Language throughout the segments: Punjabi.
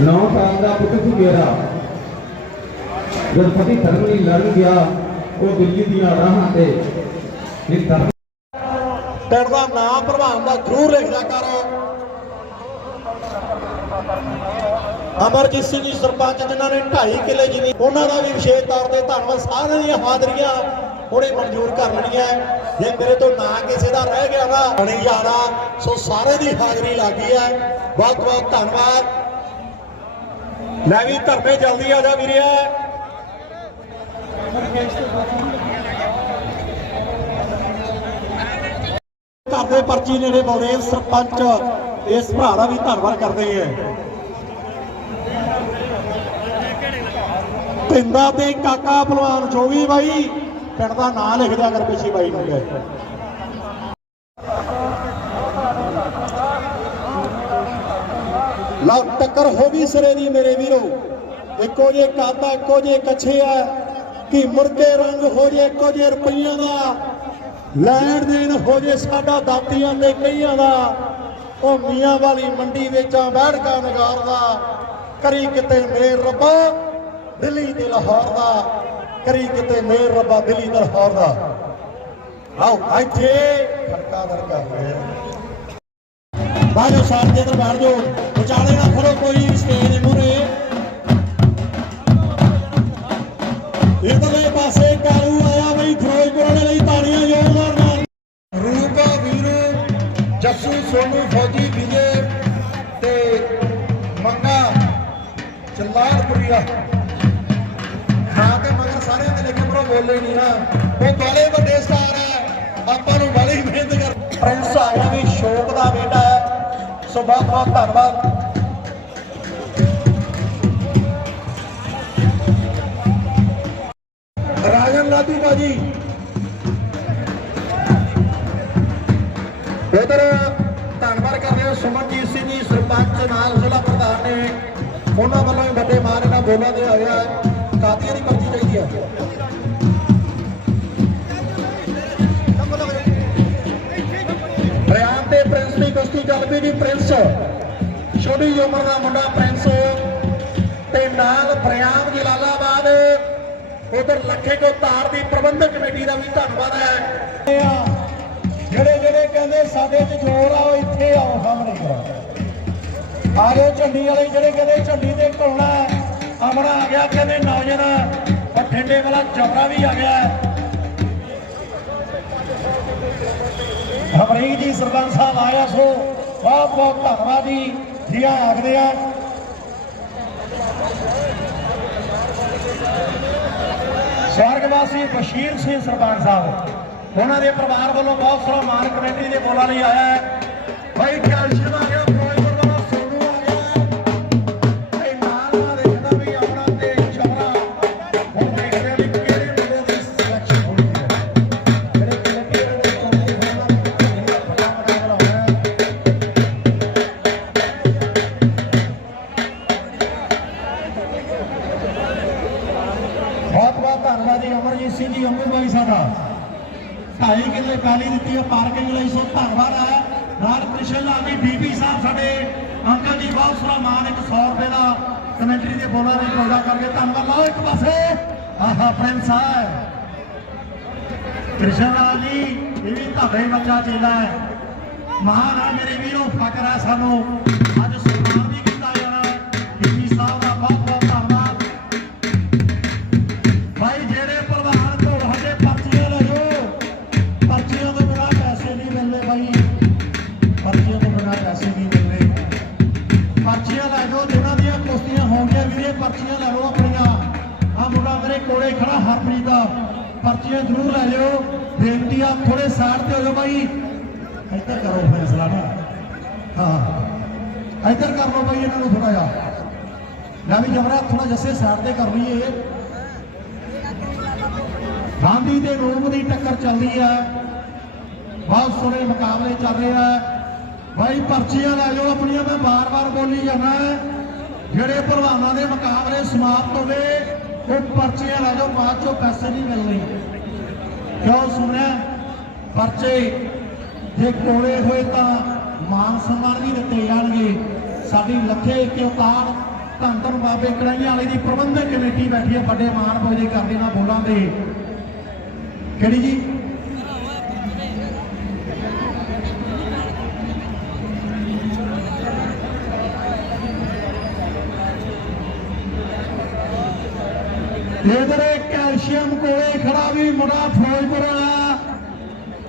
9 ਸਾਲ ਦਾ ਪੁੱਤ ਸੀ ਮੇਰਾ। ਜਦ ਪਤੀ ਧਰਮ ਲਈ ਲੜਨ ਗਿਆ, ਉਹ ਦਿੱਲੀ ਦੀਆਂ ਰਾਹਾਂ ਤੇ ਇਹ ਧਰਮ ਪਿੰਡ ਦਾ ਨਾਮ ਪ੍ਰਭਾਵ ਦਾ ਜ਼ਰੂਰ ਲਿਖਦਾ ਕਰ। ਅਮਰਜੀਤ ਸਿੰਘ ਜੀ ਸਰਪੰਚ, ਜਿਨ੍ਹਾਂ ਨੇ 2.5 ਕਿਲੇ ਜ਼ਮੀਨ, ਉਹਨਾਂ ਦਾ ਵੀ ਵਿਸ਼ੇਸ਼ ਤੌਰ ਤੇ ਧੰਨਵਾਦ। ਸਾਰਿਆਂ ਦੀਆਂ ਹਾਜ਼ਰੀਆਂ ਉਹਨੇ ਮਨਜ਼ੂਰ ਕਰ ਲੈਣੀਆਂ ਜੇ ਮੇਰੇ ਤੋਂ ਨਾ ਕਿਸੇ ਦਾ ਰਹਿ ਗਿਆ ਨਾ, ਬਣੀ ਜਾਣਾ ਸੋ ਸਾਰੇ ਦੀ ਹਾਜ਼ਰੀ ਲੱਗੀ ਹੈ। ਬਹੁਤ ਬਹੁਤ ਧੰਨਵਾਦ। ਲੈ ਵੀ ਧਰਮੇ ਜਲਦੀ ਆ ਜਾ ਵੀਰਿਆ ਘਰ ਦੇ ਪਰਚੀ ਨੇੜੇ ਬਲਦੇਵ ਸਰਪੰਚ ਇਸ ਭਰਾ ਦਾ ਵੀ ਧੰਨਵਾਦ ਕਰਦੇ ਹਾਂ ਪਿੰਦਾ ਤੇ ਕਾਕਾ ਪਹਿਲਵਾਨ ਜੋਗੀ ਬਾਈ, ਪਿੰਡ ਦਾ ਨਾਂ ਲਿਖ ਦਿਆ ਕਰ ਪਿੱਛੇ ਬਾਈ ਨੂੰ ਗਏ ਲਓ, ਟੱਕਰ ਹੋ ਗਈ ਸਿਰੇ ਦੀ ਮੇਰੇ ਵੀਰੋ। ਇੱਕੋ ਜੇ ਕਾਤਾ ਇੱਕੋ ਜੇ ਕੱਛੇ ਆ। ਕਿ ਮੁਰਕੇ ਰੰਗ ਹੋ ਜੇ, ਇੱਕੋ ਜੇ ਰੁਪਈਆਂ ਦਾ। ਲੈਣ ਦੇਣ ਹੋ ਜੇ ਸਾਡਾ ਦਾਤੀਆਂ ਦੇ ਕਈਆਂ ਦਾ। ਉਹ ਮੀਆਂ ਵਾਲੀ ਮੰਡੀ ਵਿੱਚਾਂ ਬੈਠ ਕੇ ਨਗਾਰਦਾ ਕਰੀ ਕਿਤੇ ਮੇਰ ਰੱਬਾ, ਦਿੱਲੀ ਤੇ ਲਾਹੌਰ ਦਾ। ਕਰੀ ਕਿਤੇ ਮੇਰ ਰੱਬਾ, ਦਿੱਲੀ ਤੇ ਲਾਹੌਰ ਦਾ। ਆਓ, ਇੱਥੇ ਖੜਕਾ ਦਰਕਾ ਹੋਇਆ। ਬਾਜੋ ਸਾਰ ਦੇ ਅੰਦਰ ਬੈਠ ਜਾਓ ਵਿਚਾਲੇ ਨਾ ਖੜੋ ਕੋਈ ਸਟੇਜ ਦੇ ਮੂਹਰੇ। ਇਧਰਲੇ ਪਾਸੇ ਕਾਲੂ ਆਇਆ ਬਈ ਫਿਰੋਜ਼ਪੁਰ ਵਾਲੇ ਲਈ ਤਾੜੀਆਂ ਜ਼ੋਰਦਾਰ ਨਾਲ। ਰੂਪਾ ਵੀਰ ਜੱਸੂ ਸੋਨੂ ਫੌਜੀ ਵਿਜੇ ਤੇ ਮੰਗਾ ਚਲਾਰਪੁਰੀਆ ਹਾਂ ਤੇ ਮਗਰ ਸਾਰਿਆਂ ਦੇ ਲਿਖੇ ਬਰੋ ਬੋਲੇ ਨਹੀਂ ਨਾ। ਉਹ ਬਾਲੇ ਵੱਡੇ ਸਟਾਰ ਹੈ ਆਪਾਂ ਨੂੰ ਬਾਲੀ ਮਿਹਨਤ ਕਰ ਪ੍ਰਿੰਸ ਆਇਆ ਵੀ ਸ਼ੋਕ ਦਾ ਬੇਟਾ ਹੈ। ਸੋ ਬਹੁਤ ਬਹੁਤ ਧੰਨਵਾਦ। ਰਾਜਨ ਲਾਧੂ ਬਾਜੀ ਉਧਰ ਧੰਨਵਾਦ ਕਰਦੇ ਹਾਂ ਸੁਮਨਜੀਤ ਸਿੰਘ ਜੀ, ਸਰਪੰਚ ਨਾਲ ਜ਼ਿਲ੍ਹਾ ਪ੍ਰਧਾਨ ਨੇ। ਉਹਨਾਂ ਵੱਲੋਂ ਵੀ ਵੱਡੇ ਮਾਨ ਇਹਨਾਂ ਬੋਲਾਂ ਦੇ ਹੋਇਆ ਹੈ। ਦੀ ਕੁਸ਼ਤੀ ਚੱਲ ਜੀ ਪ੍ਰਿੰਸ। ਛੋਟੀ ਉਮਰ ਦਾ ਮੁੰਡਾ ਪ੍ਰਿੰਸ। ਤੇ ਨਾਲ ਪ੍ਰਿਆਮ ਜਲਾਲਾਬਾਦ। ਉਧਰ ਲੱਖੇ ਕੋ ਤਾਰ ਦੀ ਪ੍ਰਬੰਧਕ ਕਮੇਟੀ ਦਾ ਵੀ ਧੰਨਵਾਦ ਹੈ। ਜਿਹੜੇ ਜਿਹੜੇ ਕਹਿੰਦੇ ਸਾਡੇ ਚ ਜ਼ੋਰ ਆ, ਉਹ ਇੱਥੇ ਆਓ ਸਾਹਮਣੇ ਕਰੋ। ਆ ਝੰਡੀ ਵਾਲੇ, ਜਿਹੜੇ ਕਹਿੰਦੇ ਝੰਡੀ ਤੇ ਘੁਲਣਾ ਅਮਰਾ ਆ ਗਿਆ, ਕਹਿੰਦੇ ਨੌਜਵਾਨ। ਬਠਿੰਡੇ ਵਾਲਾ ਜਬਰਾ ਵੀ ਆ ਗਿਆ ਹਮਰੀ ਜੀ, ਸਰਪੰਚ ਸਾਹਿਬ ਆਇਆ ਸੋ ਬਹੁਤ ਬਹੁਤ ਧੰਨਵਾਦ ਜੀ। ਜੀਆਂ ਆਖਦੇ ਆ। ਸਵਰਗਵਾਸੀ ਬਸ਼ੀਰ ਸਿੰਘ ਸਰਪੰਚ ਸਾਹਿਬ, ਉਹਨਾਂ ਦੇ ਪਰਿਵਾਰ ਵੱਲੋਂ ਬਹੁਤ ਸਾਰਾ ਮਾਨ ਕਮੇਟੀ ਦੇ ਬੋਲਾਂ ਲਈ ਆਇਆ ਹੈ। ਭਾਈ ਕੈਲਸ਼ੀਅਮ ਜੀ ਅੰਮ੍ਰਿਤ ਭਾਈ ਸਾਡਾ। ਢਾਈ ਕਿੱਲੇ ਪੈਲੀ ਦਿੱਤੀ ਹੈ ਪਾਰਕਿੰਗ ਲਈ, ਸੋ ਧੰਨਵਾਦ ਹੈ। ਨਾਲ ਕ੍ਰਿਸ਼ਨ ਲਾਲ ਜੀ ਡੀਪੀ ਸਾਹਿਬ ਸਾਡੇ। ਅੰਕਲ ਜੀ, ਬਹੁਤ ਸਾਰਾ ਮਾਨ 100 ਰੁਪਏ ਦਾ ਕਮੈਂਟਰੀ ਦੇ ਬੋਲਾਂ ਦੀ ਪੌਦਾ ਕਰਕੇ ਧੰਨਵਾਦ। ਲਾਓ ਇੱਕ ਪਾਸੇ। ਆਹਾ, ਪ੍ਰਿੰਸ ਹੈ ਕ੍ਰਿਸ਼ਨ ਲਾਲ ਜੀ, ਇਹ ਵੀ ਤੁਹਾਡੇ ਬੱਚਾ ਚੇਲਾ ਹੈ। ਮਹਾਨ ਹੈ ਮੇਰੇ ਵੀਰੋ, ਫਕਰ ਹੈ ਸਾਨੂੰ। ਥੋੜਾ ਜਿਹਾ। ਲੈ ਵੀ ਜਮਰਾ ਥੋੜਾ ਜੱਸੇ ਸਾਈਡ ਤੇ ਕਰ ਲਈਏ। ਗਾਂਧੀ ਦੇ ਰੂਪ ਦੀ ਟੱਕਰ ਚੱਲਦੀ ਹੈ। ਬਹੁਤ ਸੋਹਣੇ ਮੁਕਾਬਲੇ ਚੱਲ ਰਹੇ ਆ ਭਾਈ ਪਰਚੀਆਂ ਲੈ ਜਾਓ ਆਪਣੀਆਂ, ਮੈਂ ਬਾਰ-ਬਾਰ ਬੋਲੀ ਜਾਣਾ ਜਿਹੜੇ ਭਲਵਾਨਾਂ ਦੇ ਮੁਕਾਬਲੇ ਸਮਾਪਤ ਹੋਵੇ, ਉਹ ਪਰਚੀਆਂ ਲੈ ਜਾਓ, ਬਾਅਦ ਚੋਂ ਪੈਸੇ ਨਹੀਂ ਮਿਲਣੇ। ਕਿਉਂ ਸੁਣਿਆ? ਪਰਚੇ ਜੇ ਕੋਲੇ ਹੋਏ ਤਾਂ ਮਾਨ ਸਨਮਾਨ ਸਾਡੀ ਲੱਖੇ ਕਿਉਤਾਨ ਧੰਨ ਧੰਨ ਬਾਬੇ ਕੜਾਈਆਂ ਵਾਲੇ ਦੀ ਪ੍ਰਬੰਧਕ ਕਮੇਟੀ ਬੈਠੀ ਹੈ ਵੱਡੇ ਮਾਨ ਬੋਝੇ ਕਰਦੇ ਨਾ ਬੋਲਾਂ ਦੇ। ਕਿਹੜੀ ਜੀ? ਇਧਰ ਕੈਲਸ਼ੀਅਮ ਕੋਲੇ ਖੜਾ ਵੀ ਮੁੰਡਾ ਫਿਰੋਜ਼ਪੁਰ ਵਾਲਾ।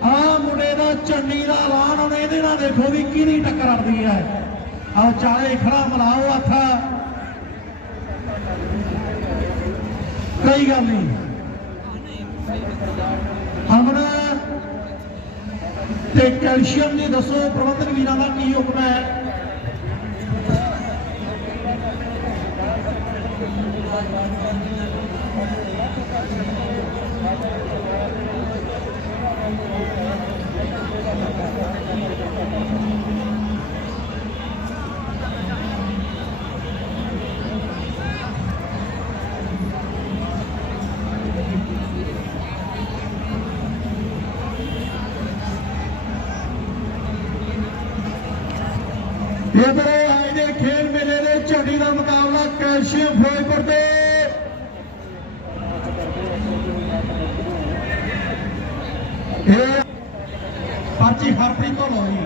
ਆ ਮੁੰਡੇ ਦਾ ਚੰਨੀ ਦਾ ਐਲਾਨ ਹੁਣ ਇਹਦੇ ਨਾਲ ਦੇਖੋ ਵੀ ਕਿਹਦੀ ਟੱਕਰ ਅੜਦੀ ਹੈ। ਆ ਚਾਲੇ ਖੜਾ ਮਲਾਓ ਹੱਥ ਕੋਈ ਗੱਲ ਨਹੀਂ ਅਮਨ ਤੇ ਕੈਲਸ਼ੀਅਮ ਜੀ ਦੱਸੋ ਪ੍ਰਬੰਧਕ ਵੀਰਾਂ ਦਾ ਕੀ ਹੁਕਮ ਹੈ ਇਧਰ ਆਏ ਦੇ ਖੇਡ ਮੇਲੇ ਦੇ ਝੰਡੀ ਦਾ ਮੁਕਾਬਲਾ ਕੈਲਸ਼ੀਅਮ ਫਿਰੋਜ਼ਪੁਰ ਦੇ ਇਹ ਪਰਚੀ ਹਰਪ੍ਰੀਤ ਤੋਂ ਲਓ ਜੀ।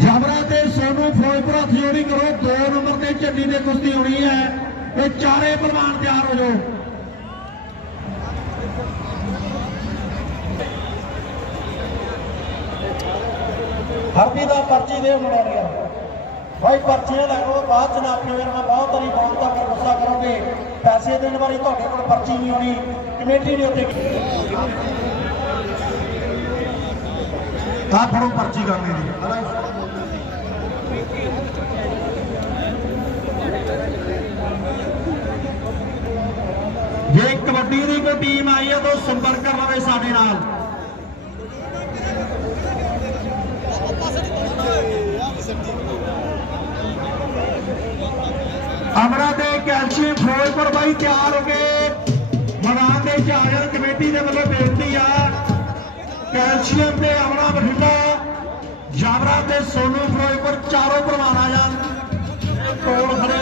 ਜਬਰਾ ਤੇ ਸੋਨੂ ਫਿਰੋਜ਼ਪੁਰ ਹੱਥ ਜੋੜੀ ਕਰੋ 2 ਨੰਬਰ ਤੇ ਝੰਡੀ ਦੇ ਕੁਸ਼ਤੀ ਹੋਣੀ ਹੈ। ਇਹ ਚਾਰੇ ਪਹਿਲਵਾਨ ਤਿਆਰ ਹੋ ਜਾਓ। ਹਰਪੀ ਦਾ ਪਰਚੀ ਦੇ ਮਨਾਉਣੀ ਭਾਈ ਪਰਚੀਆਂ ਲੈ ਲਓ, ਬਾਅਦ ਚ ਨਾ ਆਖਿਓ ਯਾਰ ਮੈਂ ਬਹੁਤ ਵਾਰੀ ਬੋਲਦਾ ਕਿ ਗੁੱਸਾ ਕਰੋਗੇ। ਪੈਸੇ ਦੇਣ ਵਾਲੀ ਤੁਹਾਡੇ ਕੋਲ ਪਰਚੀ ਨਹੀਂ ਆਉਣੀ ਕਮੇਟੀ ਨੇ ਉੱਤੇ ਆ ਫੜੋ ਪਰਚੀ ਕਰਨੀ ਦੀ ਜੇ ਕਬੱਡੀ ਦੀ ਕੋਈ ਟੀਮ ਆਈ ਹੈ ਤਾਂ ਸੰਪਰਕ ਕਰ ਲਵੇ ਸਾਡੇ ਨਾਲ। ਅਮਰਾ ਤੇ ਕੈਲਸ਼ੀਅਮ ਫਿਰੋਜ਼ਪੁਰ ਬਾਈ ਤਿਆਰ ਹੋ ਗਏ। ਮੈਦਾਨ ਦੇ ਚਾਰਜਰ ਕਮੇਟੀ ਦੇ ਵੱਲੋਂ ਬੇਨਤੀ ਆ, ਕੈਲਸ਼ੀਅਮ ਤੇ ਅਮਰਾ ਬਠਿੰਡਾ ਜਾਵਰਾ ਤੇ ਸੋਨੂ ਫਿਰੋਜ਼ਪੁਰ ਚਾਰੋਂ ਪ੍ਰਵਾਨ ਆ ਜਾਣ। ਕੋਲ ਖੜੇ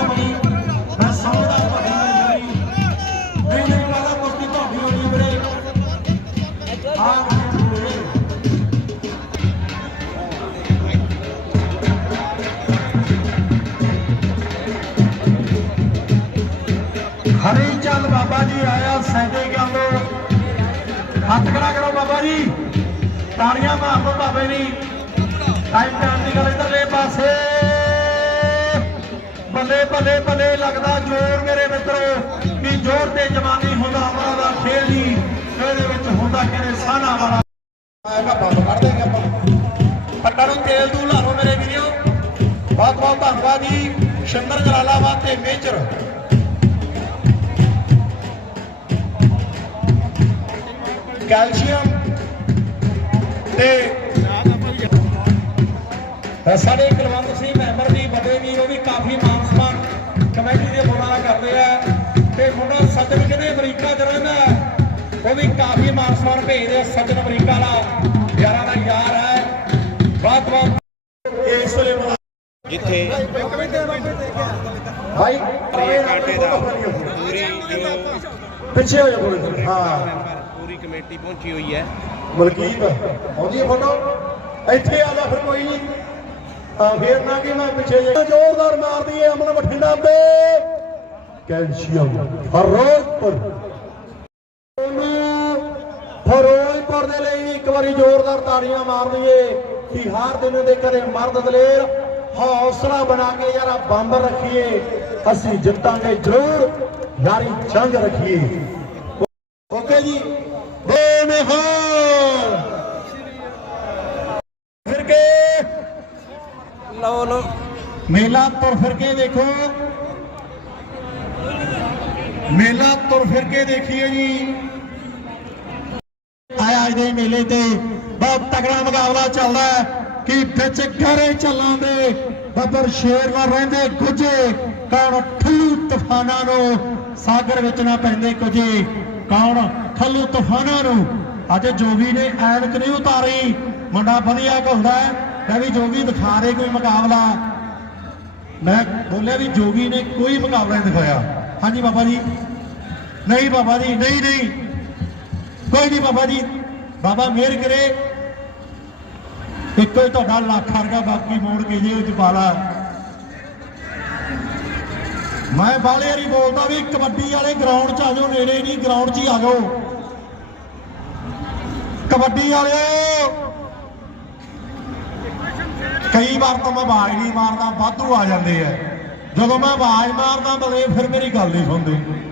ਟਾਈਮ ਟਾਈਮ ਦੀ ਗੱਲ ਇਧਰਲੇ ਪਾਸੇ। ਬੱਲੇ ਬੱਲੇ ਬੱਲੇ ਲੱਗਦਾ ਜ਼ੋਰ ਮੇਰੇ ਮਿੱਤਰੋ ਕਿ ਜ਼ੋਰ ਤੇ ਜਵਾਨੀ ਹੁੰਦਾ ਅਮਰਾ ਦਾ ਖੇਲ ਦੀ ਇਹਦੇ ਵਿੱਚ ਹੁੰਦਾ ਕਿਹੜੇ ਸਾਨਾ ਵਾਲਾ। ਆਏਗਾ ਬੰਦ ਕਰ ਦੇਗਾ ਆਪਾਂ। ਪੱਟਾਂ ਨੂੰ ਤੇਲ ਦੂ ਲਾ ਲਓ ਮੇਰੇ ਵੀਰੋ। ਬਹੁਤ ਬਹੁਤ ਧੰਨਵਾਦ ਜੀ, ਸ਼ੰਦਰ ਜਲਾਲਾਬਾਦ ਤੇ ਮੇਜਰ। ਕੈਲਸ਼ੀਅਮ ਤੇ ਸਾਡੇ ਕੁਲਵੰਤ ਸਿੰਘ ਮੈਂਬਰ ਦੀ ਵੱਡੇ ਵੀਰ ਉਹ ਵੀ ਕਾਫੀ ਮਾਨ ਸਨਮਾਨ ਕਮੇਟੀ ਦੇ ਨਾਲ ਕਰਦੇ ਆ। ਤੇ ਮੁੰਡਾ ਸੱਜਣ ਕਿਤੇ ਅਮਰੀਕਾ ਚ ਰਹਿੰਦਾ ਉਹ ਵੀ ਕਾਫੀ ਮਾਨ ਸਨਮਾਨ ਭੇਜਦੇ ਆ ਸੱਜਣ ਅਮਰੀਕਾ ਵਾਲਾ। ਯਾਰਾਂ ਦਾ ਯਾਰ ਹੈ। ਬਹੁਤ ਬਹੁਤ ਇਸ ਵੇਲੇ ਜਿੱਥੇ ਭਾਈ ਕਾਂਟੇ ਦਾ ਪੂਰੀ ਜੋ ਪਿੱਛੇ ਹੋ ਜਾ ਥੋੜੇ ਹਾਂ। ਪੂਰੀ ਕਮੇਟੀ ਪਹੁੰਚੀ ਹੋਈ ਹੈ। ਮਲਕੀਤ ਆਉਂਦੀ ਹੈ ਫੋਟੋ। ਇੱਥੇ ਆ ਜਾ ਫਿਰ ਕੋਈ ਨਹੀਂ। ਫੇਰ ਨਾ ਕਿ ਮੈਂ ਪਿੱਛੇ ਜੇ ਜ਼ੋਰਦਾਰ ਮਾਰਦੀ ਹੈ ਅਮਨ ਬਠਿੰਡਾ ਤੇ ਕੈਲਸ਼ੀਅਮ, ਫਰੋਜ਼ਪੁਰ। ਫਰੋਜ਼ਪੁਰ ਦੇ ਲਈ ਇੱਕ ਵਾਰੀ ਜ਼ੋਰਦਾਰ ਤਾੜੀਆਂ ਮਾਰ ਦਈਏ ਕਿ ਹਾਰ ਦਿਨ ਦੇ ਕਰੇ ਮਰਦ ਦਲੇਰ। ਹੌਸਲਾ ਬਣਾ ਕੇ ਯਾਰਾ ਬੰਬ ਰੱਖੀਏ। ਅਸੀਂ ਜਿੱਤਾਂਗੇ ਜ਼ਰੂਰ। ਯਾਰੀ ਜੰਗ ਰੱਖੀਏ। ਓਕੇ ਜੀ। ਦੇ ਨਿਹਾਲ ਫਿਰ ਕੇ ਲਓ ਲਓ ਮੇਲਾ ਤੁਰ ਫਿਰ ਕੇ ਦੇਖੋ। ਮੇਲਾ ਤੁਰ ਫਿਰ ਕੇ ਦੇਖੀਏ ਜੀ। ਆਇਆ ਅੱਜ ਦੇ ਮੇਲੇ ਤੇ ਬਹੁਤ ਤਗੜਾ ਮੁਕਾਬਲਾ ਚੱਲਦਾ ਹੈ ਕਿ ਵਿੱਚ ਘਰੇ ਚੱਲਾਂ ਦੇ ਬੱਬਰ ਸ਼ੇਰ ਰਹਿੰਦੇ ਗੁੱਜੇ ਕੌਣ ਠੱਲੂ ਤੂਫਾਨਾਂ ਨੂੰ ਸਾਗਰ ਵਿੱਚ ਨਾ ਪੈਂਦੇ ਕੁਝੇ, ਕੌਣ ਠੱਲੂ ਤੂਫਾਨਾਂ ਨੂੰ। ਅੱਜ ਜੋਗੀ ਨੇ ਐਨਕ ਨਹੀਂ ਉਤਾਰੀ, ਮੁੰਡਾ ਵਧੀਆ ਘੁੰਮਦਾ ਮੈਂ ਵੀ ਜੋਗੀ ਦਿਖਾ ਰਹੇ ਕੋਈ ਮੁਕਾਬਲਾ। ਮੈਂ ਬੋਲਿਆ ਵੀ ਜੋਗੀ ਨੇ ਕੋਈ ਮੁਕਾਬਲਾ ਨਹੀਂ ਦਿਖਾਇਆ। ਹਾਂਜੀ ਬਾਬਾ ਜੀ। ਨਹੀਂ ਬਾਬਾ ਜੀ, ਨਹੀਂ ਨਹੀਂ। ਕੋਈ ਨਹੀਂ ਬਾਬਾ ਜੀ। ਬਾਬਾ ਮਿਹਰ ਕਰੇ। ਇੱਕੋ ਹੀ ਤੁਹਾਡਾ ਲੱਖ ਵਰਗਾ ਬਾਕੀ ਮੋੜ ਕੇ ਜੇ ਉਹ ਚ ਪਾ ਮੈਂ ਬਾਲੇ ਵਾਲੀ ਬੋਲਦਾ ਵੀ ਕਬੱਡੀ ਵਾਲੇ ਗਰਾਊਂਡ 'ਚ ਆ ਜਾਓ, ਨੇੜੇ ਨਹੀਂ ਗਰਾਊਂਡ 'ਚ ਹੀ ਆ ਜਾਓ। ਕਬੱਡੀ ਵਾਲਿਓ! ਕਈ ਵਾਰ ਤਾਂ ਮੈਂ ਆਵਾਜ਼ ਨਹੀਂ ਮਾਰਦਾ, ਵਾਧੂ ਆ ਜਾਂਦੇ ਆ ਜਦੋਂ ਮੈਂ ਆਵਾਜ਼ ਮਾਰਦਾ ਬਲੇ ਫਿਰ ਮੇਰੀ ਗੱਲ ਨਹੀਂ ਸੁਣਦੇ।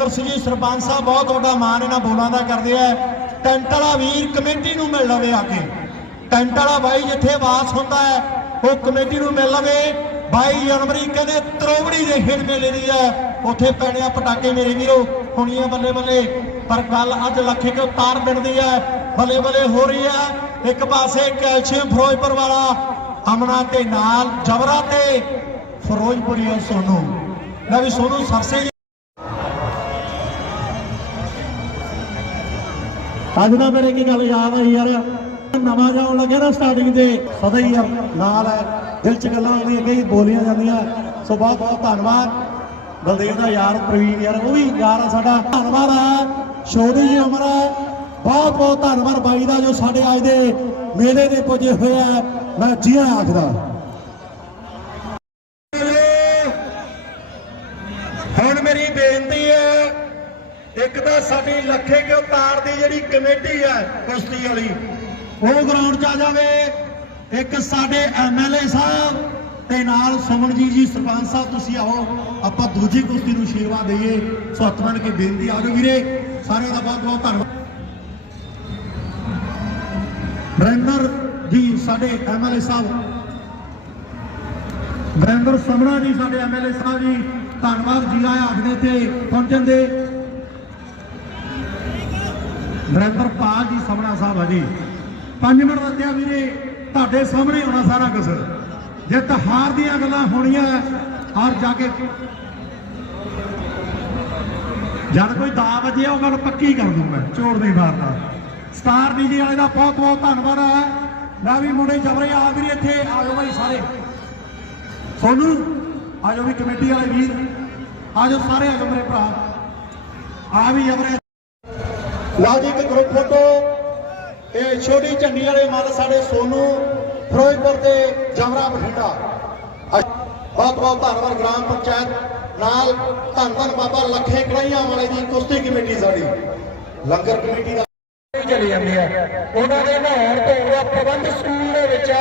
ਉਧਰ ਲਜਿੰਦਰ ਸਿੰਘ ਜੀ ਸਰਪੰਚ ਸਾਹਿਬ, ਬਹੁਤ ਵੱਡਾ ਮਾਣ ਇਹਨਾਂ ਬੋਲਾਂ ਦਾ ਕਰਦੇ ਆ। ਟੈਂਟ ਵਾਲਾ ਵੀਰ ਕਮੇਟੀ ਨੂੰ ਮਿਲ ਲਵੇ ਆ ਕੇ। ਟੈਂਟ ਵਾਲਾ ਬਾਈ ਜਿੱਥੇ ਵਾਸ ਹੁੰਦਾ ਹੈ, ਉਹ ਕਮੇਟੀ ਨੂੰ ਮਿਲ ਲਵੇ। 22 ਜਨਵਰੀ ਕਹਿੰਦੇ ਤਰੋਵੜੀ ਦੇ ਖੇਡ ਮੇਲੇ ਦੀ ਹੈ। ਉੱਥੇ ਪੈਣਿਆ ਪਟਾਕੇ ਮੇਰੇ ਵੀਰੋ, ਹੁਣੀਆਂ ਬੱਲੇ ਬੱਲੇ। ਪਰ ਗੱਲ ਅੱਜ ਲੱਖੇ ਕੇ ਤਾਰ ਮਿਲਦੀ ਹੈ, ਬੱਲੇ ਬੱਲੇ ਹੋ ਰਹੀ ਹੈ। ਇੱਕ ਪਾਸੇ ਕੈਲਸ਼ੀਅਮ ਫਿਰੋਜ਼ਪੁਰ ਵਾਲਾ, ਅਮਨਾ ਤੇ ਨਾਲ ਜਵਰਾ ਤੇ ਫਿਰੋਜ਼ਪੁਰੀਆ ਸੋਨੂ। ਲੈ ਵੀ ਸੋਨੂ ਸਰਸੇ ਅੱਜ ਦਾ ਮੇਰੇ ਕੀ ਗੱਲ ਯਾਦ ਆਈ ਯਾਰ? ਨਵਾਂ ਜਾਣ ਲੱਗਿਆ ਨਾ ਸਟਾਰਟਿੰਗ ਤੇ। ਸਦਾ ਹੀ ਯਾਰ ਨਾਲ ਹੈ ਦਿਲ ਚ ਗੱਲਾਂ ਆਉਂਦੀਆਂ ਕਈ ਬੋਲੀਆਂ ਜਾਂਦੀਆਂ। ਸੋ ਬਹੁਤ ਬਹੁਤ ਧੰਨਵਾਦ। ਬਲਦੇਵ ਦਾ ਯਾਰ, ਪ੍ਰਵੀਨ ਯਾਰ, ਉਹ ਵੀ ਯਾਰ ਆ ਸਾਡਾ। ਧੰਨਵਾਦ ਹੈ ਛੋਟੀ ਜੀ ਉਮਰ ਹੈ ਬਹੁਤ ਬਹੁਤ ਧੰਨਵਾਦ ਬਾਈ ਦਾ ਜੋ ਸਾਡੇ ਅੱਜ ਦੇ ਮੇਲੇ ਦੇ ਪੁੱਜੇ ਹੋਏ ਆ। ਮੈਂ ਜੀਆਂ ਆਖਦਾ ਹੁਣ ਮੇਰੀ ਬੇਨਤੀ ਹੈ ਇੱਕ ਤਾਂ ਸਾਡੀ ਲੱਖੇ ਕਿਉਂ ਤਾਰ ਦੀ ਜਿਹੜੀ ਕਮੇਟੀ ਹੈ ਕੁਸ਼ਤੀ ਵਾਲੀ? ਉਹ ਗਰਾਊਂਡ 'ਚ ਆ ਜਾਵੇ। ਇੱਕ ਸਾਡੇ ਐਮਐਲਏ ਸਾਹਿਬ ਤੇ ਨਾਲ ਸੁਮਨ ਜੀ ਜੀ ਸਰਪੰਚ ਸਾਹਿਬ, ਤੁਸੀਂ ਆਓ। ਆਪਾਂ ਦੂਜੀ ਕੁਸ਼ਤੀ ਨੂੰ ਸ਼ੇਵਾ ਦਈਏ। ਸੋ ਹੱਥ ਮੰਨ ਕੇ ਬੇਨਤੀ ਆ ਜਾਓ ਵੀਰੇ। ਸਾਰਿਆਂ ਦਾ ਬਹੁਤ ਬਹੁਤ ਧੰਨਵਾਦ। ਬ੍ਰੈਂਡਰ ਜੀ, ਸਾਡੇ ਐਮਐਲਏ ਸਾਹਿਬ। ਬ੍ਰੈਂਡਰ ਸਮਣਾ ਜੀ, ਸਾਡੇ ਐਮਐਲਏ ਸਾਹਿਬ ਜੀ, ਧੰਨਵਾਦ। ਜੀ ਆਖਦੇ ਤੇ ਪਹੁੰਚਣ ਦੇ ਨਰਿੰਦਰ ਪਾਲ ਜੀ ਸਮਣਾ ਸਾਹਿਬ ਆ ਜੀ। 5 ਮਿੰਟ ਦੱਸਿਆ ਵੀਰੇ, ਤੁਹਾਡੇ ਸਾਹਮਣੇ ਹੋਣਾ ਸਾਰਾ ਕੁਝ ਜੇ ਹਾਰ ਦੀਆਂ ਗੱਲਾਂ ਹੋਣੀਆਂ, ਔਰ ਜਾ ਕੇ ਜਦ ਕੋਈ ਦਾ ਵਜੇ ਉਹ ਗੱਲ ਪੱਕੀ ਕਰ ਦੂੰ ਮੈਂ ਝੋੜ ਨਹੀਂ ਮਾਰਦਾ ਸਟਾਰ ਡੀਜੇ ਵਾਲੇ ਦਾ ਬਹੁਤ ਬਹੁਤ ਧੰਨਵਾਦ ਹੈ ਮੈਂ ਵੀ ਮੁੰਡੇ ਜਬਰੇ ਆ, ਵੀਰੇ ਇੱਥੇ ਆ ਜਾਓ ਭਾਈ ਸਾਰੇ। ਸੋਨੂੰ ਆ ਜਾਓ ਵੀ ਕਮੇਟੀ ਵਾਲੇ ਵੀਰ। ਆ ਜਾਓ ਸਾਰੇ ਆ ਜਾਓ ਮੇਰੇ ਭਰਾ। ਆ ਵੀ ਜਬਰੇ ਲਓ ਜੀ ਇੱਕ ਗਰੁੱਪ ਫੋਟੋ ਇਹ ਛੋਟੀ ਝੰਡੀ ਵਾਲੇ ਮੱਲ ਸਾਡੇ ਸੋਨੂ, ਫਿਰੋਜ਼ਪੁਰ ਤੇ ਜਮਰਾ ਬਠਿੰਡਾ। ਬਹੁਤ ਬਹੁਤ ਧੰਨਵਾਦ ਗ੍ਰਾਮ ਪੰਚਾਇਤ ਨਾਲ ਧੰਨ ਧੰਨ ਬਾਬਾ ਲੱਖੇ ਕੜਾਈਆਂ ਵਾਲੇ ਦੀ ਕੁਸ਼ਤੀ ਕਮੇਟੀ ਸਾਡੀ। ਲੰਗਰ ਕਮੇਟੀ ਦਾ ਚਲੇ ਜਾਂਦੇ ਆ ਉਹਨਾਂ ਦੇ ਨਹਾਉਣ ਧੋਣ ਦਾ ਪ੍ਰਬੰਧ ਸਕੂਲ ਦੇ ਵਿੱਚ